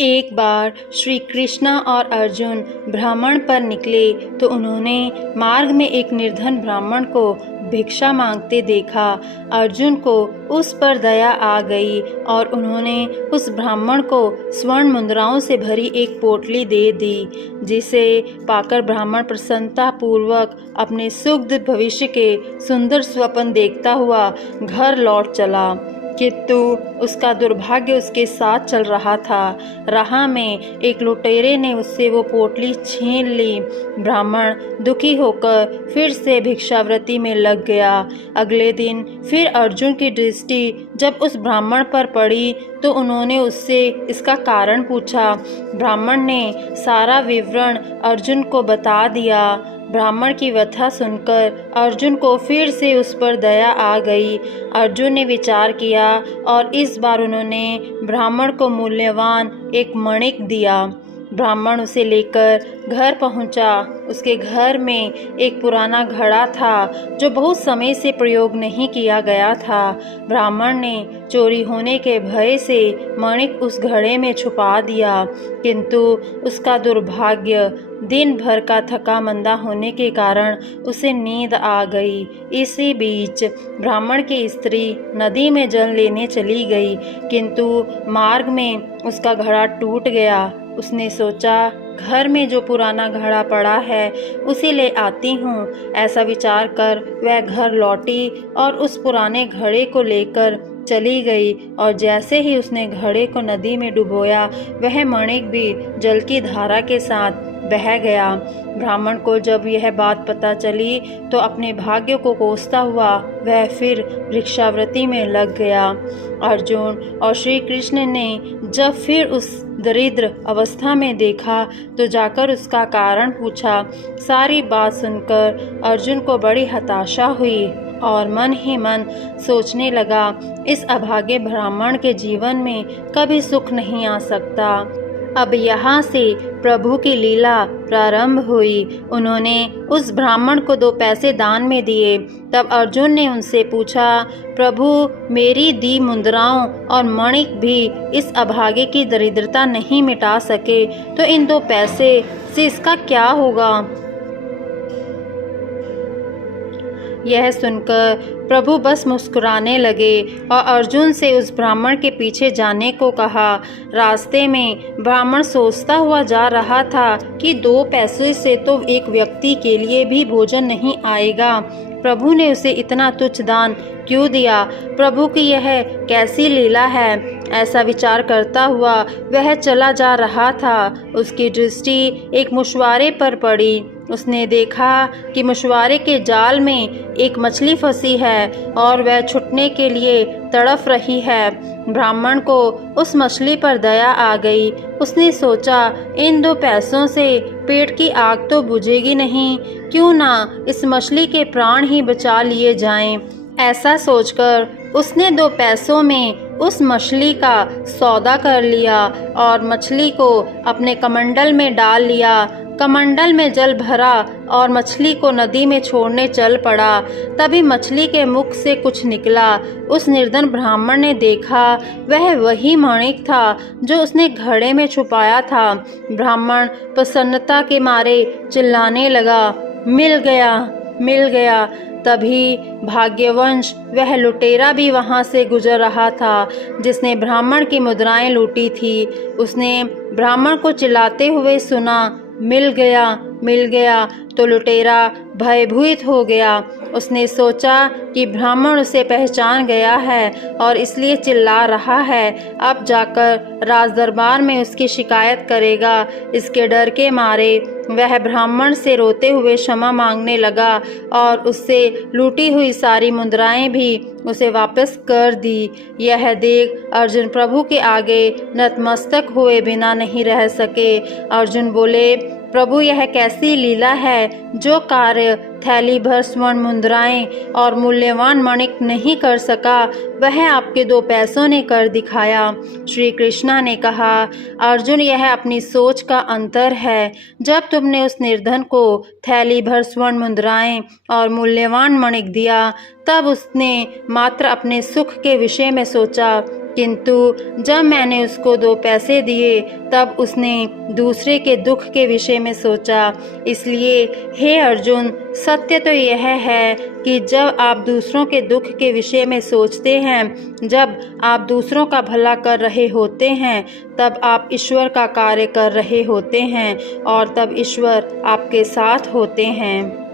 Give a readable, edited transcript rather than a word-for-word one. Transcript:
एक बार श्री कृष्णा और अर्जुन भ्रमण पर निकले तो उन्होंने मार्ग में एक निर्धन ब्राह्मण को भिक्षा मांगते देखा। अर्जुन को उस पर दया आ गई और उन्होंने उस ब्राह्मण को स्वर्ण मुद्राओं से भरी एक पोटली दे दी, जिसे पाकर ब्राह्मण प्रसन्नता पूर्वक अपने सुखद भविष्य के सुंदर स्वप्न देखता हुआ घर लौट चला। किंतु उसका दुर्भाग्य उसके साथ चल रहा था। राह में एक लुटेरे ने उससे वो पोटली छीन ली। ब्राह्मण दुखी होकर फिर से भिक्षावृत्ति में लग गया। अगले दिन फिर अर्जुन की दृष्टि जब उस ब्राह्मण पर पड़ी तो उन्होंने उससे इसका कारण पूछा। ब्राह्मण ने सारा विवरण अर्जुन को बता दिया। ब्राह्मण की व्यथा सुनकर अर्जुन को फिर से उस पर दया आ गई। अर्जुन ने विचार किया और इस बार उन्होंने ब्राह्मण को मूल्यवान एक मणिक दिया। ब्राह्मण उसे लेकर घर पहुंचा। उसके घर में एक पुराना घड़ा था जो बहुत समय से प्रयोग नहीं किया गया था। ब्राह्मण ने चोरी होने के भय से मणिक उस घड़े में छुपा दिया, किंतु उसका दुर्भाग्य दिन भर का थका मंदा होने के कारण उसे नींद आ गई। इसी बीच ब्राह्मण की स्त्री नदी में जल लेने चली गई, किंतु मार्ग में उसका घड़ा टूट गया। उसने सोचा, घर में जो पुराना घड़ा पड़ा है उसे ले आती हूँ। ऐसा विचार कर वह घर लौटी और उस पुराने घड़े को लेकर चली गई और जैसे ही उसने घड़े को नदी में डुबोया, वह मणिक भी जल की धारा के साथ बह गया। ब्राह्मण को जब यह बात पता चली तो अपने भाग्य को कोसता हुआ वह फिर भिक्षावृत्ति में लग गया। अर्जुन और श्री कृष्ण ने जब फिर उस दरिद्र अवस्था में देखा तो जाकर उसका कारण पूछा। सारी बात सुनकर अर्जुन को बड़ी हताशा हुई और मन ही मन सोचने लगा, इस अभागे ब्राह्मण के जीवन में कभी सुख नहीं आ सकता। अब यहाँ से प्रभु की लीला प्रारंभ हुई। उन्होंने उस ब्राह्मण को 2 पैसे दान में दिए। तब अर्जुन ने उनसे पूछा, प्रभु, मेरी दी मुद्राओं और मणिक भी इस अभागे की दरिद्रता नहीं मिटा सके, तो इन 2 पैसे से इसका क्या होगा? यह सुनकर प्रभु बस मुस्कुराने लगे और अर्जुन से उस ब्राह्मण के पीछे जाने को कहा। रास्ते में ब्राह्मण सोचता हुआ जा रहा था कि 2 पैसे से तो एक व्यक्ति के लिए भी भोजन नहीं आएगा। प्रभु ने उसे इतना तुच्छ दान क्यों दिया? प्रभु की यह कैसी लीला है? ऐसा विचार करता हुआ वह चला जा रहा था। उसकी दृष्टि एक मछुआरे पर पड़ी। उसने देखा कि मछुआरे के जाल में एक मछली फंसी है और वह छूटने के लिए तड़फ रही है। ब्राह्मण को उस मछली पर दया आ गई। उसने सोचा, इन 2 पैसों से पेट की आग तो बुझेगी नहीं, क्यों ना इस मछली के प्राण ही बचा लिए जाएं। ऐसा सोचकर उसने 2 पैसों में उस मछली का सौदा कर लिया और मछली को अपने कमंडल में डाल लिया। कमंडल में जल भरा और मछली को नदी में छोड़ने चल पड़ा। तभी मछली के मुख से कुछ निकला। उस निर्धन ब्राह्मण ने देखा, वह वही मणिक था जो उसने घड़े में छुपाया था। ब्राह्मण प्रसन्नता के मारे चिल्लाने लगा, मिल गया, मिल गया। तभी भाग्यवंश वह लुटेरा भी वहां से गुजर रहा था जिसने ब्राह्मण की मुद्राएं लूटी थी। उसने ब्राह्मण को चिल्लाते हुए सुना, मिल गया, मिल गया, तो लुटेरा भयभीत हो गया। उसने सोचा कि ब्राह्मण उसे पहचान गया है और इसलिए चिल्ला रहा है। अब जाकर राज दरबार में उसकी शिकायत करेगा। इसके डर के मारे वह ब्राह्मण से रोते हुए क्षमा मांगने लगा और उससे लूटी हुई सारी मुद्राएं भी उसे वापस कर दी। यह देख अर्जुन प्रभु के आगे नतमस्तक हुए बिना नहीं रह सके। अर्जुन बोले, प्रभु, यह कैसी लीला है? जो कार्य थैली भर स्वर्ण मुद्राएं और मूल्यवान मणिक नहीं कर सका, वह आपके 2 पैसों ने कर दिखाया। श्री कृष्णा ने कहा, अर्जुन, यह अपनी सोच का अंतर है। जब तुमने उस निर्धन को थैली भर स्वर्ण मुद्राएं और मूल्यवान मणिक दिया, तब उसने मात्र अपने सुख के विषय में सोचा, किंतु जब मैंने उसको 2 पैसे दिए, तब उसने दूसरे के दुख के विषय में सोचा। इसलिए हे अर्जुन, सत्य तो यह है कि जब आप दूसरों के दुख के विषय में सोचते हैं, जब आप दूसरों का भला कर रहे होते हैं, तब आप ईश्वर का कार्य कर रहे होते हैं और तब ईश्वर आपके साथ होते हैं।